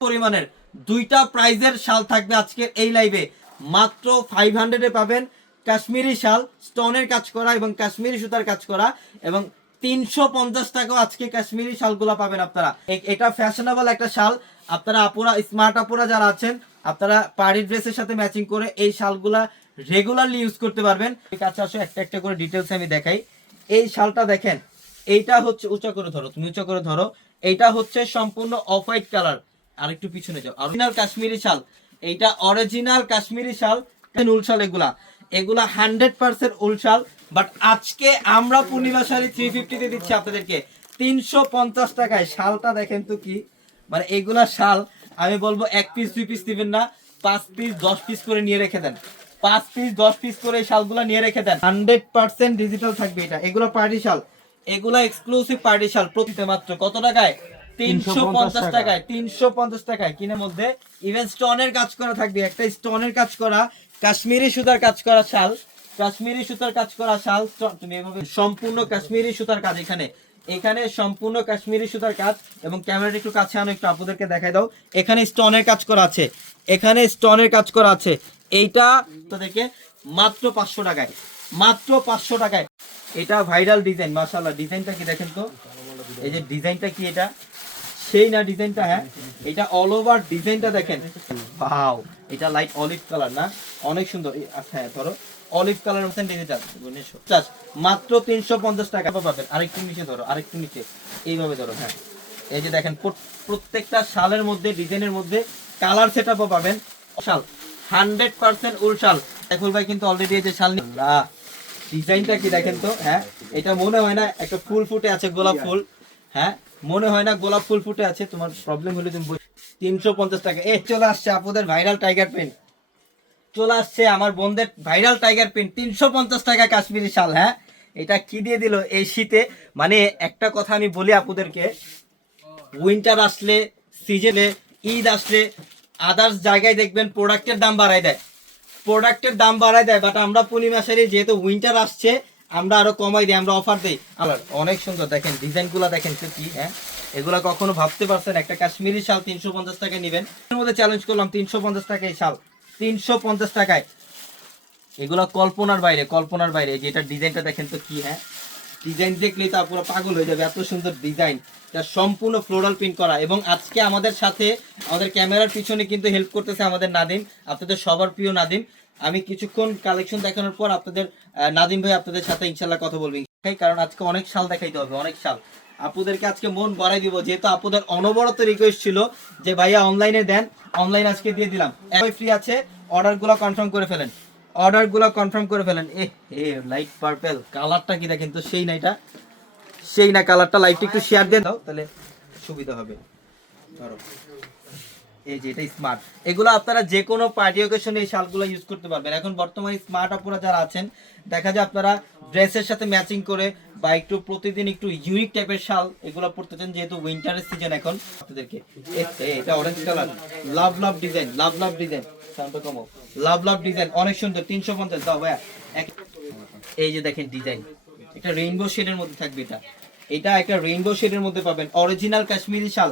পরিমাণের দুইটা প্রাইজের শাল থাকবে আজকের এই লাইভে মাত্র ফাইভ হান্ড্রেডে পাবেন কাশ্মীরি শাল স্টোনের কাজ করা এবং কাশ্মীরি সুতার কাজ করা এবং তিনশো পঞ্চাশ টাকাও আজকে কাশ্মীরি শালগুলো পাবেন আপনারা। এটা ফ্যাশনেবল একটা শাল। আপনারা আপুরা স্মার্ট আপুরা যারা আছেন, আপনারা পার্টি ড্রেসের সাথে ম্যাচিং করে এই শালগুলা রেগুলারলি ইউজ করতে পারবেন। কাছে আসো, একটা একটা করে ডিটেলস আমি দেখাই। এই শালটা দেখেন, এইটা হচ্ছে উঁচা করে ধরো, তুমি উঁচা করে ধরো। এইটা হচ্ছে সম্পূর্ণ অফ হোয়াইট কালার আর একটু পিছনে যাও। অরিজিনাল কাশ্মীরি শাল। এইটা অরিজিনাল কাশ্মীরি শাল উল শাল এগুলা। এগুলা হান্ড্রেড পার্সেন্ট উল শাল বাট আজকে আমরা পূর্ণিমা শাড়ি থ্রি ফিফটিতে দিচ্ছি আপনাদেরকে। তিনশো পঞ্চাশ টাকায়। শালটা দেখেন তো কি? মানে এগুলা শাল, আমি বলব এক পিস দুই পিস দিবেন না। পাঁচ পিস দশ পিস করে নিয়ে রেখে দেন। পাঁচ পিস দশ পিস করে এই শালগুলা নিয়ে রেখে দেন। হান্ড্রেড পার্সেন্ট ডিজিটাল থাকবে এটা। এগুলো পার্টি শাল। এগুলা এক্সক্লুসিভ পার্টি শাল প্রতিতে মাত্র। কত টাকায়? তিনশো পঞ্চাশ টাকায় তিনশো পঞ্চাশ টাকায় কিনের মধ্যে ইভেন স্টোনের কাজ করা থাকবে। একটা স্টোনের কাজ করা কাশ্মীরি সুতার কাজ করা শাল। কাশ্মীরি সুতার কাজ করা শাল তুমি এভাবে সম্পূর্ণ কাশ্মীরি সুতার কাজ এখানে। এখানে সম্পূর্ণ কাশ্মীরি সুতার কাজ এবং ক্যামেরাটা একটু কাছে আনো একটু আপনাদেরকে দেখাই দাও। এখানে স্টোনের কাজ করা আছে। এখানে স্টোনের কাজ করা আছে। এইটা তাদেরকে মাত্র পাঁচশো টাকায়। মাত্র পাঁচশো টাকায়। এটা ভাইরাল ডিজাইন মাশাআল্লাহ। ডিজাইনটা কি দেখেন তো? এই যে ডিজাইনটা কি এটা? সেই না ডিজাইনটা হ্যাঁ? এটা অল ওভার ডিজাইনটা দেখেন। ওয়াও এটা লাইট অলিভ কালার না? অনেক সুন্দর। আচ্ছা হ্যাঁ ধরো অলিভ কালার মতন ডিজিটাল চাষ মাত্র তিনশো পঞ্চাশ টাকা পাবেন। আরেকটু নিচে ধরো, আরেকটু নিচে। এইভাবে ধরো হ্যাঁ। এই যে দেখেন, প্রত- প্রত্যেকটা শালের মধ্যে, ডিজাইনের মধ্যে কালার সেট আপও পাবেন। শাল হান্ড্রেড পার্সেন্ট উল শাল। দেখুন ভাই, কিন্তু অলরেডি এই যে শাল নি- ডিজাইনটা কি দেখেন তো হ্যাঁ? এটা মনে হয় না, একটা ফুল ফুটে আছে গোলাপ ফুল হ্যাঁ? মনে হয় না গোলাপ ফুল ফুটে আছে, তোমার প্রবলেম হলে তুমি তিনশো পঞ্চাশ টাকা। এ, চলে আসছে আপনাদের ভাইরাল টাইগার পেন চলে আসছে আমার বোনদের ভাইরাল টাইগার পেন তিনশো পঞ্চাশ টাকা কাশ্মীরি শাল হ্যাঁ? এটা কি দিয়ে দিল এই শীতে? মানে একটা কথা আমি বলি আপুদেরকে উইন্টার আসলে সিজনে ঈদ আসলে আদার্স জায়গায় দেখবেন প্রোডাক্টের দাম বাড়ায় দেয়। প্রোডাক্টের দাম বাড়ায় দেয় বাট আমরা পূর্ণিমা শাড়ি যেহেতু উইন্টার আসছে আমরা আরও কমাই দিই, আমরা অফার দিই। আর অনেক সুন্দর, দেখেন, ডিজাইনগুলো দেখেন তো কি হ্যাঁ? এগুলা কখনো ভাবতে পারছেন, একটা কাশ্মীরি শাল তিনশো পঞ্চাশ টাকায় নেবেন। এর মধ্যে চ্যালেঞ্জ করলাম, তিনশো পঞ্চাশ টাকায় শাল। তিনশো পঞ্চাশ টাকায়। এগুলো কল্পনার বাইরে কল্পনার বাইরে। এই যে এটা ডিজাইনটা দেখেন তো কি হ্যাঁ? ডিজাইন দেখলেই তো পুরো পাগল হয়ে যাবে, এত সুন্দর ডিজাইন। যা সম্পূর্ণ ফ্লোরাল প্রিন্ট করা। এবং আজকে আমাদের সাথে আমাদের ক্যামেরার পিছনে কিন্তু হেল্প করতেছে আমাদের নাদিম, আপনাদের সবার প্রিয় নাদিম। আমি কিছুক্ষণ কালেকশন দেখানোর পর আপনাদের নাদিম ভাই আপনাদের সাথে ইনশাল্লাহ কথা বলবেন কারণ আজকে অনেক শাল দেখাইতে হবে, অনেক শাল আপুদেরকে আজকে মন বাড়াই দিব, যেহেতু আপুদের অনবরত রিকোয়েস্ট ছিল যে, ভাইয়া অনলাইনে দেন অনলাইন আজকে দিয়ে দিলাম। একই ফ্রি আছে অর্ডারগুলো কনফার্ম করে ফেলেন। অর্ডারগুলো কনফার্ম করে ফেলেন। এ এ লাইট পার্পল কালারটা কি দেখেন তো, সেই না এটা। সেই না কালারটা লাইটটা একটু শেয়ার দিয়ে দাও তাহলে সুবিধা হবে। ধরো। এই যে, এটা স্মার্ট এগুলো আপনারা যে কোনো পার্টি ওকেশনে এই শালগুলো ইউজ করতে পারবেন। এখন বর্তমানে স্মার্ট যারা আছেন, দেখা যায় আপনারা ড্রেসের সাথে ম্যাচিং করে বা একটু প্রতিদিন একটু ইউনিক টাইপের শাল এগুলো চান, যেহেতু উইন্টারের সিজন এখন। আপনাদেরকে এটা orange colour love love design love love design love love design অনেক সুন্দর, তিনশো পঞ্চাশ, দাও এই যে দেখেন ডিজাইন একটা রেইনবো শেডের মধ্যে থাকবে এটা। এটা একটা রেইনবো শেডের মধ্যে পাবেন। অরিজিনাল কাশ্মীরি শাল।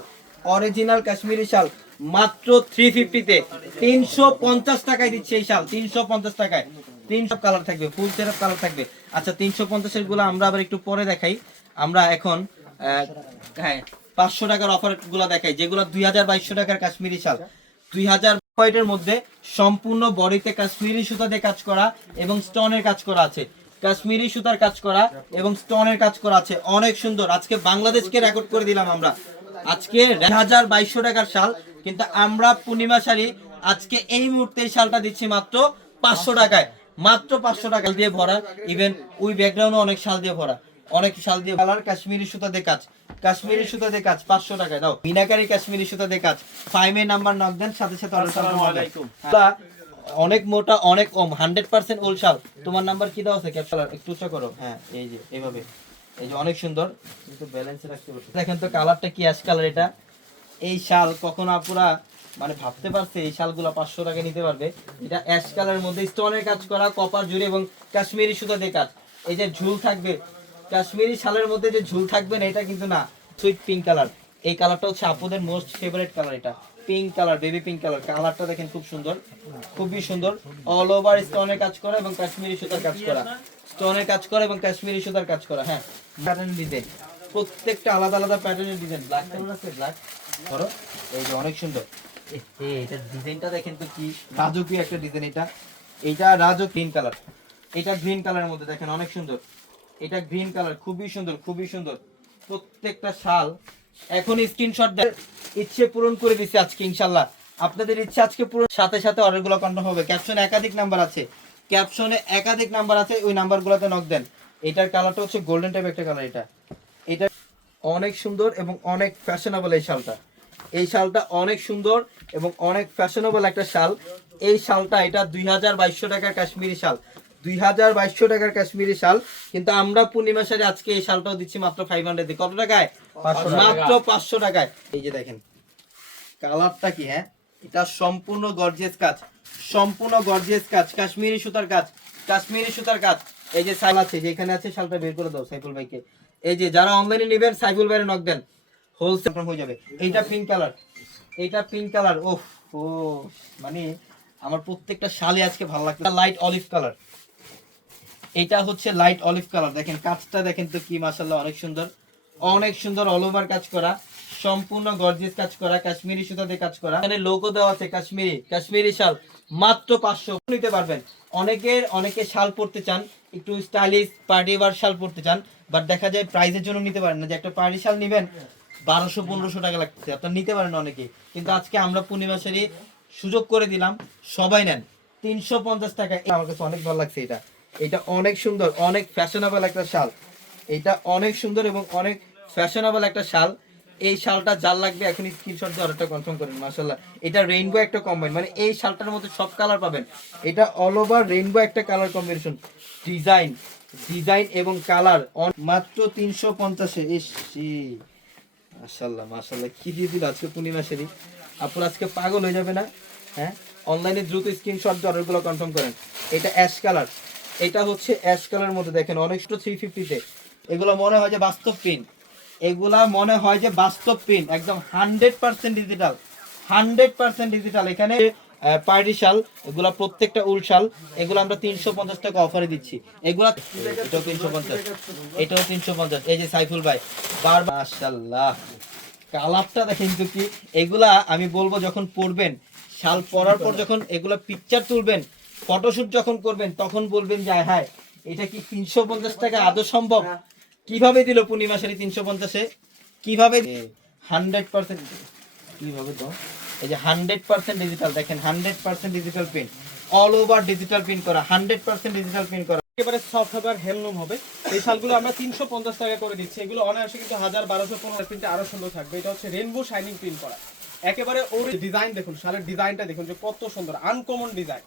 অরিজিনাল কাশ্মীরি শাল, মাত্র থ্রি ফিফটিতে তিনশো পঞ্চাশ টাকায় দিচ্ছে এই শাল, তিনশো পঞ্চাশ টাকায়। তিনশো কালার থাকবে, ফুল সেট কালার থাকবে। আচ্ছা তিনশো পঞ্চাশেরগুলো আমরা আবার একটু পরে দেখাই। আমরা এখন হ্যাঁ পাঁচশো টাকার অফারগুলো দেখাই, যেগুলো দুই হাজার বাইশশো টাকার কাশ্মীরি শাল। দুই হাজার হোয়াইটের মধ্যে সম্পূর্ণ বডিতে কাশ্মীরি সুতা দিয়ে কাজ করা এবং স্টোনের কাজ করা আছে। কাশ্মীরি সুতার কাজ করা এবং স্টোনের কাজ করা আছে। অনেক সুন্দর। আজকে বাংলাদেশকে রেকর্ড করে দিলাম আমরা। আজকে হাজার বাইশশো টাকার শাল কিন্তু আমরা পূর্ণিমা শাড়ি আজকে এই মুহূর্তে এই শালটা দিচ্ছি মাত্র পাঁচশো টাকায়। মাত্র পাঁচশো টাকা দিয়ে ভরা ইভেন ওই ব্যাকগ্রাউন্ডে অনেক শাল দিয়ে ভরা। অনেক শাল দিয়ে কালার কাশ্মীরি সুতা দিয়ে কাজ। কাশ্মীরি সুতা দিয়ে কাজ পাঁচশো টাকায়। দাও মিনাকারি কাশ্মীরি সুতা দিয়ে কাজ ফাইভে নাম্বার নক দেন সাথে সাথে। অনেক মোটা অনেক কম হান্ড্রেড পার্সেন্ট ওল শাল। তোমার নাম্বার কি দেওয়া আছে ক্যাপচার একটু করো। হ্যাঁ এই যে এইভাবে। এই যে অনেক সুন্দর। কিন্তু ব্যালেন্সে রাখতে পারছ দেখেন তো কালারটা কি অ্যাশ কালার এটা? এই শাল কখনো আপুরা মানে ভাবতে পারছে এই শালগুলো পাঁচশো টাকা নিতে পারবে? এটা অ্যাশ কালারের মধ্যে স্টোনের কাজ করা কপার জুড়ে এবং কাশ্মীরি সুতা দিয়ে কাজ। এই যে ঝুল থাকবে, কাশ্মীরি শালের মধ্যে যে ঝুল থাকবে না, এটা কিন্তু না সুইট পিঙ্ক কালার এই কালারটা হচ্ছে আপুদের মোস্ট ফেভারিট কালার এটা। Pink colour baby pink colour কালারটা দেখেন খুব সুন্দর, খুবই সুন্দর। অল ওভার স্টোনের কাজ করা এবং কাশ্মীরি সুতার কাজ করা। স্টোনের কাজ করা এবং কাশ্মীরি সুতার কাজ করা হ্যাঁ। প্যাটার্ন ডিজাইন প্রত্যেকটা আলাদা আলাদা প্যাটার্নের ডিজাইন ব্ল্যাক কালার আছে? ব্ল্যাক ধরো এই যে অনেক সুন্দর। এ, এ, এটার ডিজাইনটা দেখেন তো কি রাজকীয় একটা ডিজাইন এটা। এটা রাজক গ্রিন কালার এটা গ্রিন কালারের মধ্যে দেখেন অনেক সুন্দর। এটা গ্রিন কালার খুবই সুন্দর খুবই সুন্দর। প্রত্যেকটা শাল এখন স্ক্রিনশট ইচ্ছে পূরণ করে দিচ্ছি আজকে ইনশাল্লাহ। আপনাদের ইচ্ছে আজকে পুরো সাথে সাথে অর্ডারগুলো কনফার্ম হবে। ক্যাপশনে একাধিক নাম্বার আছে। ক্যাপশনে একাধিক নাম্বার আছে ওই নাম্বারগুলোতে নক দেন। এটার কালারটা হচ্ছে গোল্ডেন টাইপ একটা কালার এটা। এটা অনেক সুন্দর এবং অনেক ফ্যাশনেবল এই শালটা। এই শালটা অনেক সুন্দর এবং অনেক ফ্যাশনেবল একটা শাল। এই শালটা এটা দুই হাজার বাইশশো টাকার কাশ্মীরি শাল। দুই হাজার বাইশশো টাকার কাশ্মীরি শাল। কিন্তু আমরা পূর্ণিমা সারে আজকে এই শালটাও দিচ্ছি মাত্র ফাইভ হান্ড্রেড কত টাকায়? মাত্র পাঁচশো টাকায়। এই যে দেখেন। কালারটা কি হ্যাঁ? এটা সম্পূর্ণ গর্জিয়াস কাজ। সম্পূর্ণ গর্জিয়াস কাজ। কাশ্মীরি সুতার কাজ। কাশ্মীরি সুতার কাজ। এই যে শাল আছে যেখানে আছে, শালটা বের করে দাও সাইফুল ভাইকে। এই যে যারা অনলাইনে নেবেন, সাইফুল ভাইয়ের নক দেন। হোলসেল হয়ে যাবে। এইটা পিঙ্ক কালার এইটা পিঙ্ক কালার ওফ, ও মানে আমার প্রত্যেকটা শালে আজকে ভালো লাগছে। লাইট অলিভ কালার এটা হচ্ছে লাইট অলিভ কালার দেখেন, কাজটা দেখেন তো কি মাসাল্লাহ অনেক সুন্দর। অনেক সুন্দর অল ওভার কাজ করা। সম্পূর্ণ গর্জিয়াস কাজ করা, কাশ্মীরি সুতা দিয়ে কাজ করা। এখানে লোগো দেওয়া আছে কাশ্মীরি কাশ্মীরি শাল। মাত্র পাঁচশো নিতে পারবেন। অনেকের, অনেকে শাল পরতে চান, একটু স্টাইলিশ পার্টি বার শাল পরতে চান বাট দেখা যায় প্রাইজের জন্য নিতে পারেন না। যে একটা পার্টি শাল নেবেন, বারোশো, পনেরোশো টাকা লাগছে আপনার নিতে পারেন অনেকে। কিন্তু আজকে আমরা পূর্ণিমাসেরই সুযোগ করে দিলাম, সবাই নেন। তিনশো পঞ্চাশ টাকা। আমার কাছে অনেক ভালো লাগছে এটা। এটা অনেক সুন্দর, অনেক ফ্যাশনেবল একটা শাল। এটা অনেক সুন্দর এবং অনেক ফ্যাশনেবল একটা শাল। এই শালটা যার লাগবে এখন স্ক্রিনশট দিয়ে অর্ডারটা কনফার্ম করেন মাশাল্লাহ এটা রেইনবো একটা কম্বাইন মানে এই শালটার মধ্যে সব কালার পাবেন। এটা অল ওভার রেইনবো একটা কালার কম্বিনেশন ডিজাইন ডিজাইন এবং কালার মাত্র তিনশো পঞ্চাশে এসছি মাশাল্লাহ মাশাল্লাহ কি দিয়ে দিল আজকে পূর্ণিমা সেরি আপনার আজকে পাগল হয়ে যাবে না? হ্যাঁ? অনলাইনে দ্রুত স্ক্রিনশট দিয়ে অর্ডারগুলো কনফার্ম করেন। এটা অ্যাশ কালার এটা হচ্ছে অ্যাশ কালার মধ্যে দেখেন, অনেক থ্রি ফিফটিতে এগুলো মনে হয় যে বাস্তব পিন এগুলা মনে হয় যে বাস্তব প্রিন্ট একদম hundred percent digital hundred percent digital এখানে পার্টি শাল, এগুলা প্রত্যেকটা উল এগুলো আমরা তিনশো পঞ্চাশ টাকা অফারে দিচ্ছি। এগুলা এটাও তিনশো পঞ্চাশ। এটাও তিনশো পঞ্চাশ। এই যে সাইফুল ভাই, বার মাশাল্লাহ কালারটা দেখেন তো কি, এগুলা আমি বলব যখন পরবেন শাল পরার পর যখন এগুলা পিকচার তুলবেন ফটোশুট যখন করবেন, তখন বলবেন যে হ্যাঁ এটা কি তিনশো পঞ্চাশ টাকা আদৌ সম্ভব? কীভাবে দিল পূর্ণিমা শাড়ি তিনশো পঞ্চাশে? কীভাবে হান্ড্রেড পার্সেন্ট কীভাবে তো এই যে হান্ড্রেড পার্সেন্ট ডিজিটাল দেখেন hundred percent digital print all over digital print করা হান্ড্রেড পার্সেন্ট ডিজিটাল প্রিন্ট করা। একেবারে সফট হবে আর হ্যান্ডলুম হবে। এই শালগুলো আমরা তিনশো পঞ্চাশ টাকা করে দিচ্ছি। এগুলো অনায়াসে কিন্তু হাজার বারোশো পনেরো প্রিন্টে আরও সুন্দর থাকবে। এটা হচ্ছে রেনবো শাইনিং প্রিন্ট করা। একেবারে ওর ডিজাইন দেখুন শালের ডিজাইনটা দেখুন যে কত সুন্দর আনকমন ডিজাইন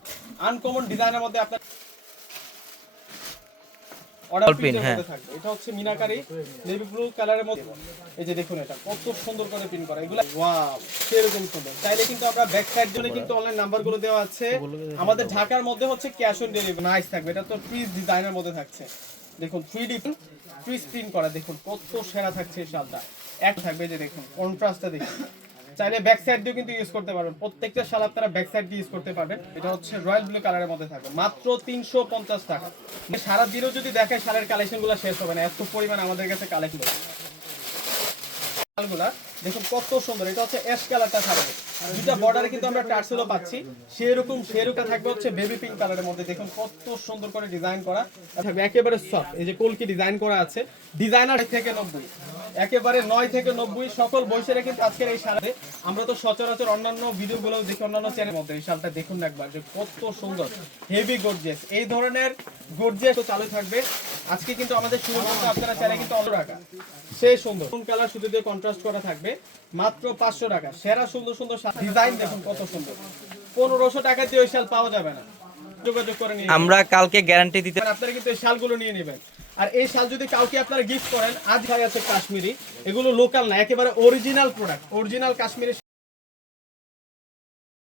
আনকমন ডিজাইনের মধ্যে আপনার অর্ডার প্রিন্টের হ্যাঁ। মধ্যে থাকবে এটা হচ্ছে মিনাকারি নেভি ব্লু কালারের মধ্যে। এই যে দেখুন এটা কত সুন্দর করে প্রিন্ট করা। এগুলো ওয়াও সেরকম সুন্দর। চাইলে কিন্তু আমরা ব্যাক সাইড জন্য কিন্তু অনলাইন নাম্বারগুলো দেওয়া আছে। আমাদের ঢাকার মধ্যে হচ্ছে ক্যাশ অন ডেলিভারি নাইস থাকবে এটা তো পিস ডিজাইনের মধ্যে থাকছে। দেখুন থ্রি ডি প্রিন্ট করা। দেখুন কত সেরা থাকছে এই শালটা। এক থাকবে যে দেখুন কন্ট্রাস্টটা দেখুন। চাইলে ব্যাক সাইড দিয়েও কিন্তু ইউজ করতে পারবেন। প্রত্যেকটা শাল আপনারা ব্যাক সাইড দিয়ে ইউজ করতে পারবেন এটা হচ্ছে রয়্যাল ব্লু কালারের মধ্যে থাকবে। মাত্র তিনশো পঞ্চাশ টাকা। সারা দিনও যদি দেখে শালের কালেকশনগুলো শেষ হবে না, এত পরিমাণ আমাদের কাছে কালেকশন শালগুলা, দেখুন কত সুন্দর। এটা হচ্ছে অ্যাশ কালারটা থাকবে। দুটা বর্ডারে কিন্তু আমরা টার্সেলও পাচ্ছি। সেরকম সেরকম থাকবে হচ্ছে বেবি পিঙ্ক কালারের মধ্যে। দেখুন কত সুন্দর করে ডিজাইন করা। থাকবে একেবারে সফট এই যে কলকি ডিজাইন করা আছে। ডিজাইনার থেকে নব্বই। একেবারে নয় থেকে নব্বই সকল বয়সেরা কিন্তু আজকের এই শালে আমরা তো সচরাচর অন্যান্য ভিডিওগুলো দেখি অন্যান্য চ্যানেলের মধ্যে। এই শালটা দেখুন না একবার যে কত সুন্দর হেভি গর্জিয়াস এই ধরনের গর্জিয়াস চালু থাকবে। আজকে কিন্তু আমাদের শুরু করতে আপনারা চাইলে কিন্তু অন্য টাকা। সেই সুন্দর। কোন কালার শুধু দিয়ে কন্ট্রাস্ট করা থাকবে মাত্র পাঁচশো টাকা। সেরা সুন্দর সুন্দর ডিজাইন দেখুন কত সুন্দর। পনেরোশো টাকা দিয়ে ওই শাল পাওয়া যাবে না। যোগাযোগ করে নিয়ে আমরা কালকে গ্যারান্টি দিতে আপনারা কিন্তু এই শালগুলো নিয়ে নেবেন। আর এই শাল যদি কাউকে আপনারা গিফট করেন, আজ ভাই আছে কাশ্মীরি, এগুলো লোকাল না, একেবারে অরিজিনাল প্রোডাক্ট অরিজিনাল কাশ্মীরি